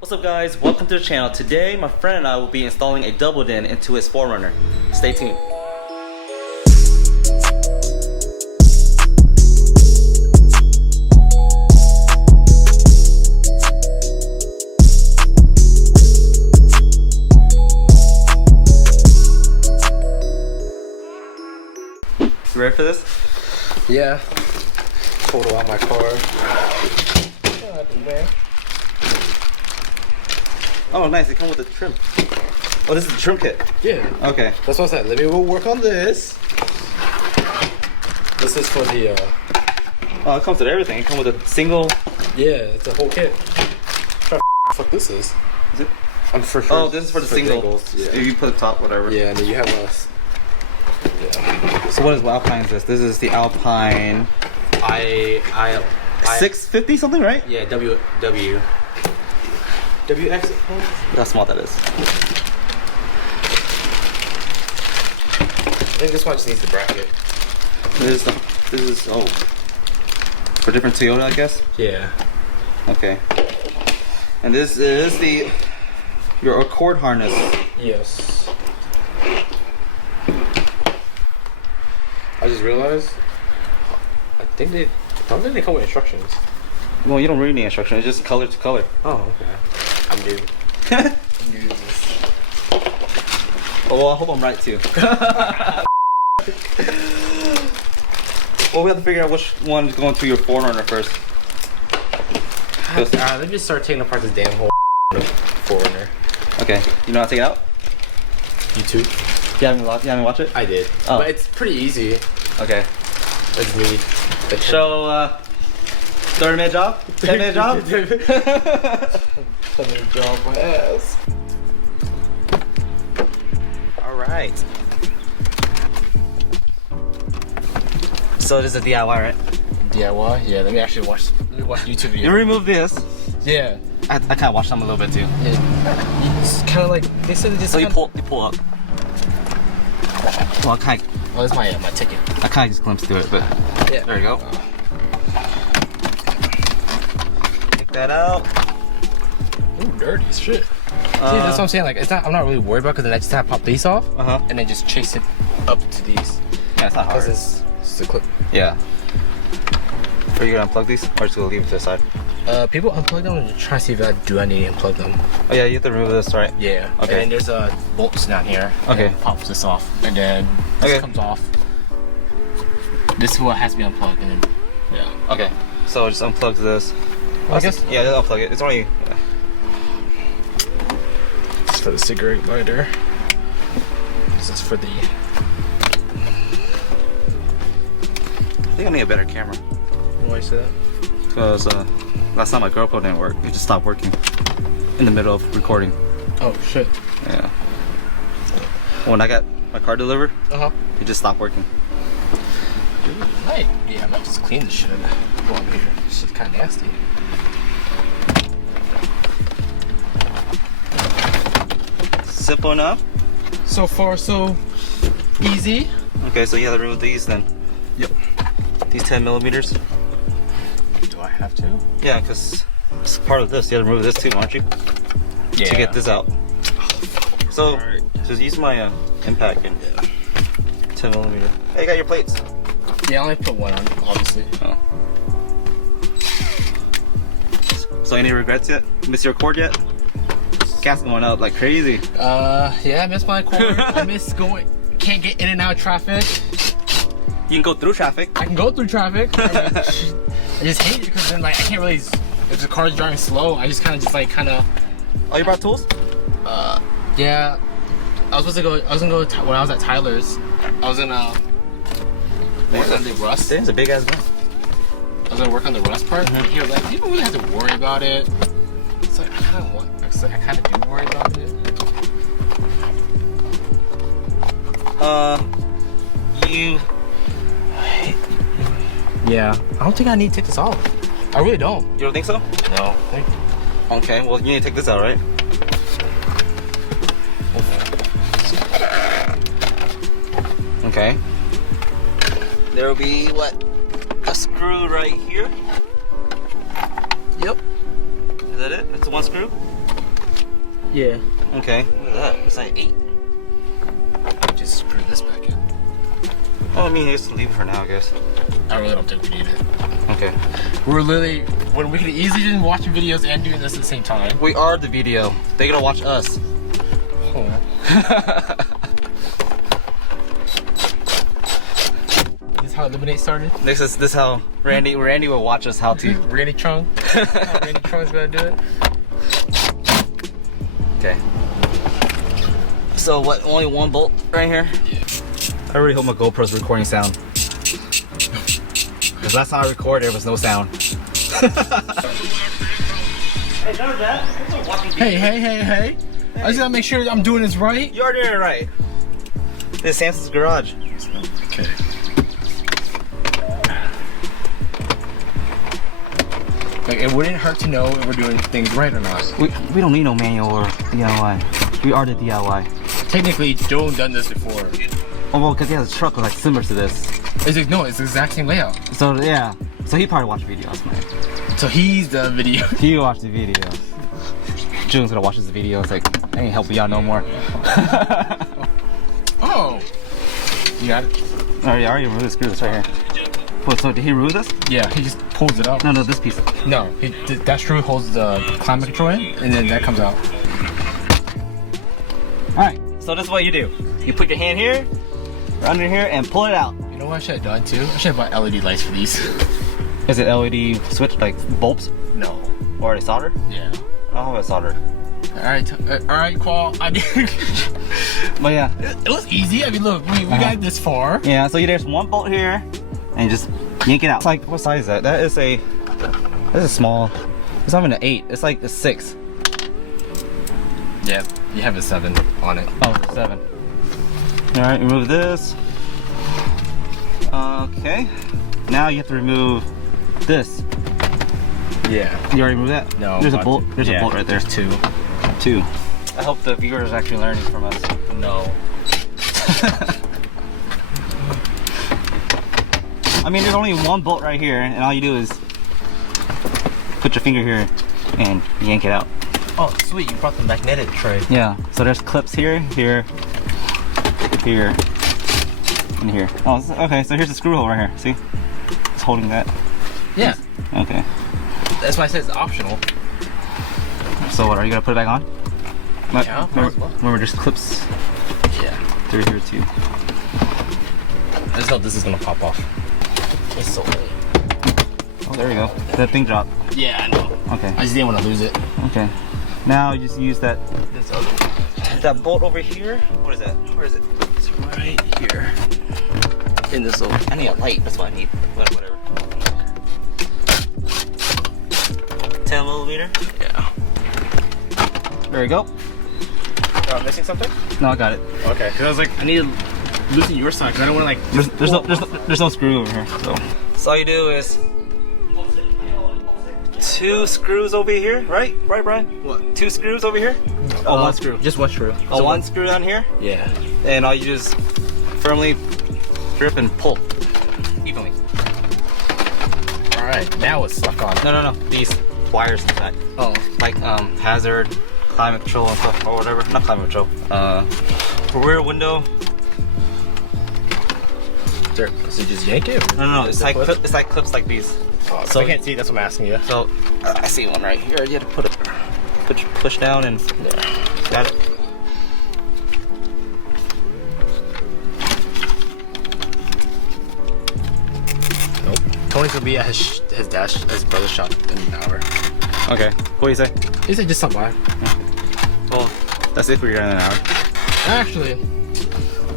What's up guys, welcome to the channel. Today my friend and I will be installing a double din into his 4Runner. Stay tuned. You ready for this? Yeah. Photo out my car. Oh nice, it comes with a trim. Oh, this is the trim kit? Yeah. Okay. That's what I said. Let me go work on this. This is for the Oh, it comes with everything. It comes with a single... yeah, it's a whole kit. What the fuck this is? Is it? I'm for sure. Oh, this is for the singles. Yeah. If you put the top, whatever. Yeah, and then you have a... Yeah. So what Alpine is this? This is the Alpine... I 650 something, right? Yeah, WX. That's how small that is. I think this one just needs the bracket. This is oh, for different Toyota, I guess. Yeah. Okay. And this is your Accord harness. Yes. I just realized. I don't think they come with instructions. Well, you don't really need instructions. It's just color to color. Oh, okay. I'm new. I'm new to this. Oh, well, I hope I'm right too. Well, we have to figure out which one is going to your 4Runner first. Let me just start taking apart this damn whole 4Runner. Okay, you know how to take it out? YouTube. You haven't watched it? I did. Oh. But it's pretty easy. Okay. It's me. So, 30-minute job? 10-minute job? 10-minute job, my ass. Alright. So this is a DIY, right? DIY? Yeah, let me watch YouTube videos. You remove this. Yeah. I kind of watched some a little bit too. Yeah. It's kind of like, they said it just... So you pull up. Well, I kind of... Oh, that's my ticket. I kind of just glimpsed through it, but... Yeah. There you go. Take that out. Ooh, dirty as shit. See, that's what I'm saying. Like, I'm not really worried about because then I just have to pop these off and then just chase it up to these. Yeah, it's not hard. Because it's a clip. Yeah. Are you gonna unplug these, or just gonna leave it to the side? People unplug them and try to see if I need to unplug them. Oh yeah, you have to remove this, right? Yeah. Okay. And then there's a bolts down here. Okay. And pops this off, and then this comes off. This is what has to be unplugged, and then yeah. Okay. So just unplug this. I guess. Yeah, just unplug it. It's only. This is for the cigarette lighter. This is for the. I think I need a better camera. Why you say that? Because last time my GoPro didn't work. It just stopped working in the middle of recording. Oh shit. Yeah. When I got my car delivered, it just stopped working. I might just clean this shit go on here. This shit's kind of nasty. Simple enough. So far, so easy. Okay, so you have to remove these then. Yep. These 10 millimeters. Do I have to? Yeah, because it's part of this. You have to remove this too, aren't you? Yeah. To get this out. So just use my impact and 10 millimeter. Hey, you got your plates. Yeah, I only put one on, obviously. Oh. So any regrets yet? Miss your cord yet? Gas going up like crazy. Yeah, I miss my cord. I miss can't get in and out of traffic. You can go through traffic. I can go through traffic. I just hate it because then like I can't really, if the car's driving slow, I just kind of. Oh, you brought tools? Yeah. I was gonna go when I was at Tyler's. I was gonna work on the rust. It's a big ass gun. I was gonna work on the rust part. And he was like, you don't really have to worry about it. It's like I kind of do worry about it. Yeah. I don't think I need to take this off. I really don't. You don't think so? No. Okay, well you need to take this out, right? Okay. There will be what? A screw right here. Yep. Is that it? It's the one screw? Yeah. Okay. Look at that. It's like 8. Just screw this back in. Well, I mean, just leave it for now, I guess. I really don't think we need it. Okay. We're literally, when we could easily just watching videos and doing this at the same time. We are the video. They're gonna watch us. Oh. This is how Eliminate started? This is how Randy will watch us how to. Randy Chung. How Randy Chung's gonna do it. Okay. So what, only 1 bolt right here? Yeah. I really hope my GoPro's recording sound. Because last time I recorded, there was no sound. Hey. I just gotta make sure that I'm doing this right. You are doing it right. This is Samson's garage. Okay. Like, it wouldn't hurt to know if we're doing things right or not. We don't need no manual or DIY. We are the DIY. Technically, Joe done this before. Oh well, because he has a truck like similar to this. It's like, no, it's the exact same layout. So yeah. So he probably watched videos, man. So he's the video. He watched the video. June's gonna watch this video. It's like, I ain't helping y'all no more. Oh. You got it? I already removed the screw. It's right here. What, so did he remove this? Yeah, he just pulls it out. No, this piece. No, that screw holds the climate control in, and then that comes out. Alright, so this is what you do. You put your hand here, or under here, and pull it out. You know what I should have done too? I should have bought LED lights for these. Is it LED switch, like bulbs? No. Or are they soldered? Yeah. I'll have it soldered. Alright, Qual. I did. But yeah. It was easy. I mean, look, we got this far. Yeah, so there's 1 bolt here, and you just yank it out. It's like, what size is that? That is a small. It's not even an 8. It's like a 6. Yeah, you have a 7 on it. Oh, 7. Alright, remove this. Okay. Now you have to remove this. Yeah. You already removed that? No. There's a bolt. There's a bolt right there. There's 2. 2. I hope the viewers are actually learning from us. No. I mean, there's only 1 bolt right here, and all you do is put your finger here and yank it out. Oh, sweet. You brought the magnetic tray. Yeah. So there's clips here, here, here, and here. Oh, okay. So here's the screw hole right here. See? It's holding that. Yeah. Okay. That's why I said it's optional. So what, are you gonna put it back on? Yeah, remember there's clips through here too. I just know this is gonna pop off. It's so late. Oh, there we go. That thing dropped. Yeah, I know. Okay. I just didn't want to lose it. Okay. Now you just use that This other one. that bolt over here. What is that? Where is it? It's right here. In this little. I need a light. That's what I need. Whatever. 10mm. Yeah. There we go. I'm missing something? No, I got it. Okay. Because I was like, I need to loosen your side because I don't want to like. There's no screw over here. So all you do is 2 screws over here, right? Right, Brian? What? 2 screws over here? Oh, 1 screw. Just 1 screw. Oh, 1 screw down here? Yeah. And all you just firmly grip and pull evenly. Alright, now it's stuck on. No. These wires inside. Oh. Like hazard, climate control and stuff, or whatever. Not climate control. For rear window. Does it just yank it? No. It's like clips like these. Oh, so I can't see. That's what I'm asking you. So I see one right here. You have to push down and got it. Nope. Tony's gonna be at his brother's shop in an hour. Okay. What do you say? He said just stop by. Well, that's it for your in an hour. Actually,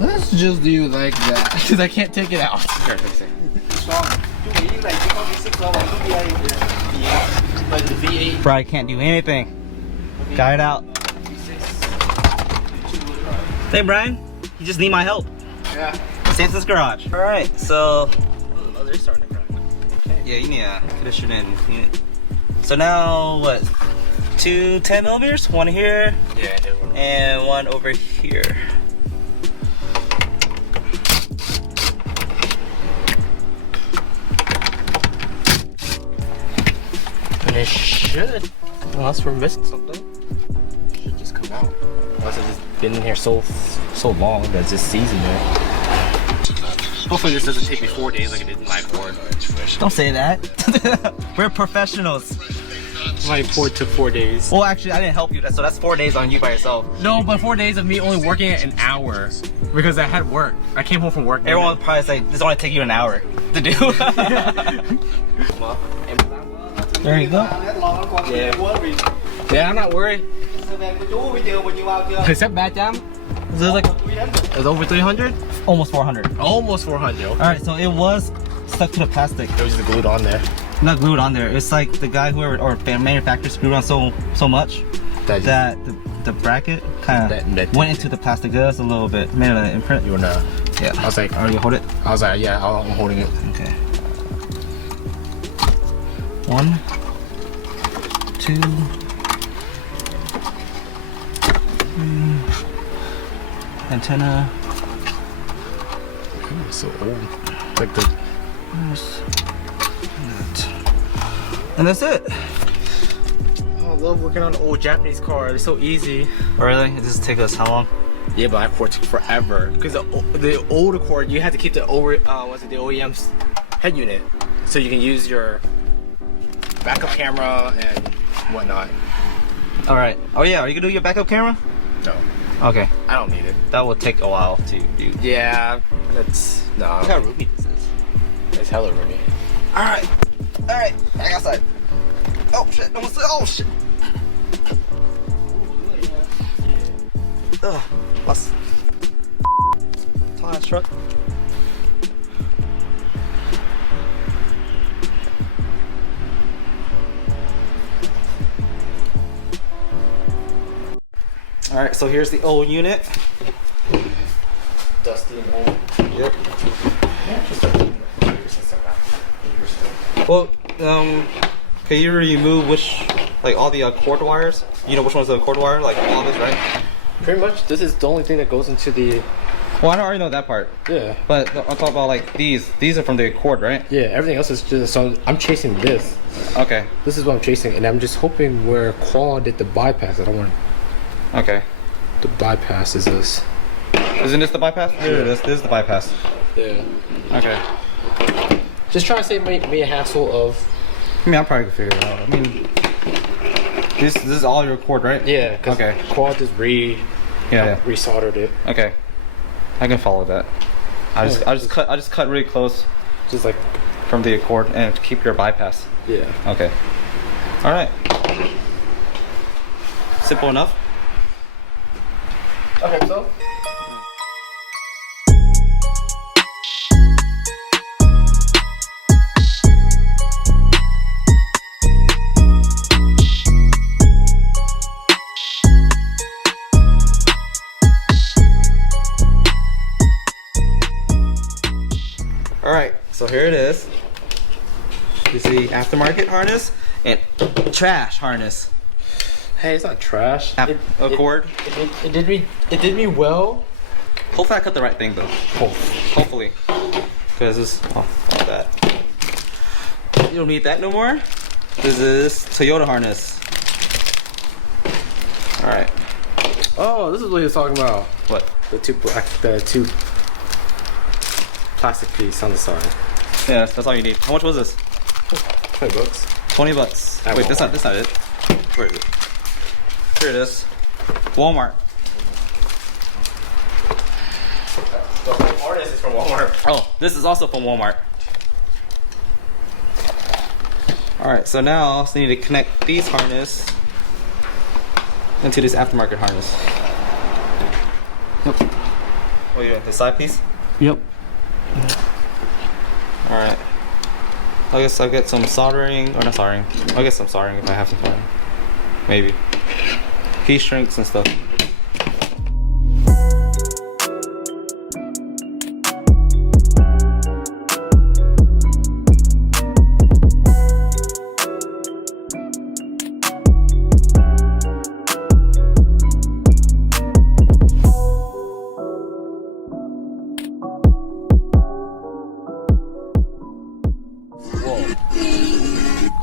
let's just do like that because I can't take it out. Here, let me see. Like the V8. Bro, I can't do anything. Got it out. Hey, Brian. You just need my help. Yeah. Samson's garage. All right. So. Oh, they're starting to crack. Okay. Yeah, you need a conditioner and clean it. So now what? 2 10mm, 1 here. Yeah, I do. And 1 over here. And it should, unless we're missing something, should just just come out. Unless it's just been in here so long that it's just seasoned there. Hopefully this doesn't take me 4 days like it did in my Ford. Don't say that. We're professionals. My Ford took 4 days. Well, actually, I didn't help you, so that's 4 days on you by yourself. No, but 4 days of me only working it an hour because I had work. I came home from work. Everyone would probably say this only take you an hour to do. There you go. Yeah, I'm not worried. Except bad jam. Is it like It's over 300? almost 400? Almost 400. Okay. All right, so it was stuck to the plastic. It was just glued on there. Not glued on there. It's like the guy who manufacturer screwed on so much that the bracket kind of went into the plastic just a little bit. Made an imprint. You wanna? Yeah. I was like, are you hold it? I was like, yeah, I'm holding it. Okay. 1, 2, 3. Antenna. It's so old. It's like the. And that's it. Oh, I love working on an old Japanese car. It's so easy. Really? It just take us how long? Yeah, but that Accord took forever. Because the old Accord, you had to keep the the OEM's head unit, so you can use your backup camera and whatnot. All right. Oh yeah, are you gonna do your backup camera? No, Okay. I don't need it. That will take a while to do. Yeah, that's no. Look how roomy this is. It's hella roomy. All right. All right. Back outside. Oh shit! Almost. Oh shit! Ugh. What's tall ass truck? All right. So here's the old unit. Dusty and old. Yep. Well, can you remove all the cord wires? You know which one's the cord wire? Like all this, right? Pretty much, this is the only thing that goes into the. Well, I already know that part. Yeah. But I'm talking about like these. These are from the cord, right? Yeah, everything else is just. So I'm chasing this. Okay. This is what I'm chasing, and I'm just hoping where Quad did the bypass. I don't want. Okay. The bypass is this. Isn't this the bypass? Here it is. This is the bypass. Yeah. Okay. Just trying to save me a hassle of. I mean, I'm probably gonna figure it out. I mean, this is all your cord, right? Yeah. Okay. Quad just resoldered it. Okay. I can follow that. I just cut really close, Just like. from the cord and keep your bypass. Yeah. Okay. All right. Simple enough. Okay, so. All right, so here it is. This is the aftermarket harness and trash harness. Hey, it's not trash. Cord. It did me well. Hopefully I cut the right thing though. Hopefully. Because this, like that. You don't need that no more. This is Toyota harness. All right. Oh, this is what he was talking about. What? The two plastic piece on the side. Yeah, that's all you need. How much was this? $20. 20 bucks. At Wait, Walmart. that's not it. Where is it? Here it is. Walmart. The whole harness is from Walmart. Oh, this is also from Walmart. Alright, so now I also need to connect these harness into this aftermarket harness. Yep. What are you doing? The side piece? Yep. Alright. I guess I'll get some soldering, or not soldering. I'll get some soldering if I have some soldering. Maybe. Heat shrinks and stuff.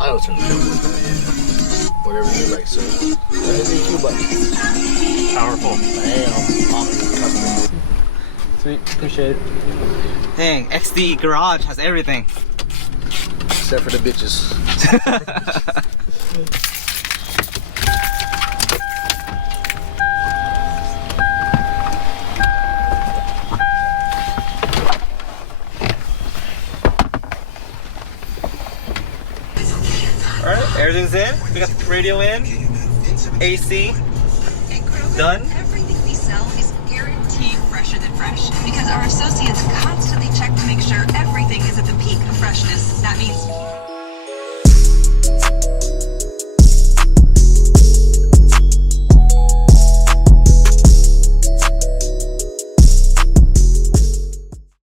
I don't turn the camera. Whatever you like, sir. $2. Powerful. Damn. Sweet, appreciate it. Dang, XD Garage has everything. Except for the bitches. Alright, everything's in. We got the radio in. AC. Done. Everything we sell is guaranteed fresher than fresh because our associates constantly check to make sure everything is at the peak of freshness. That means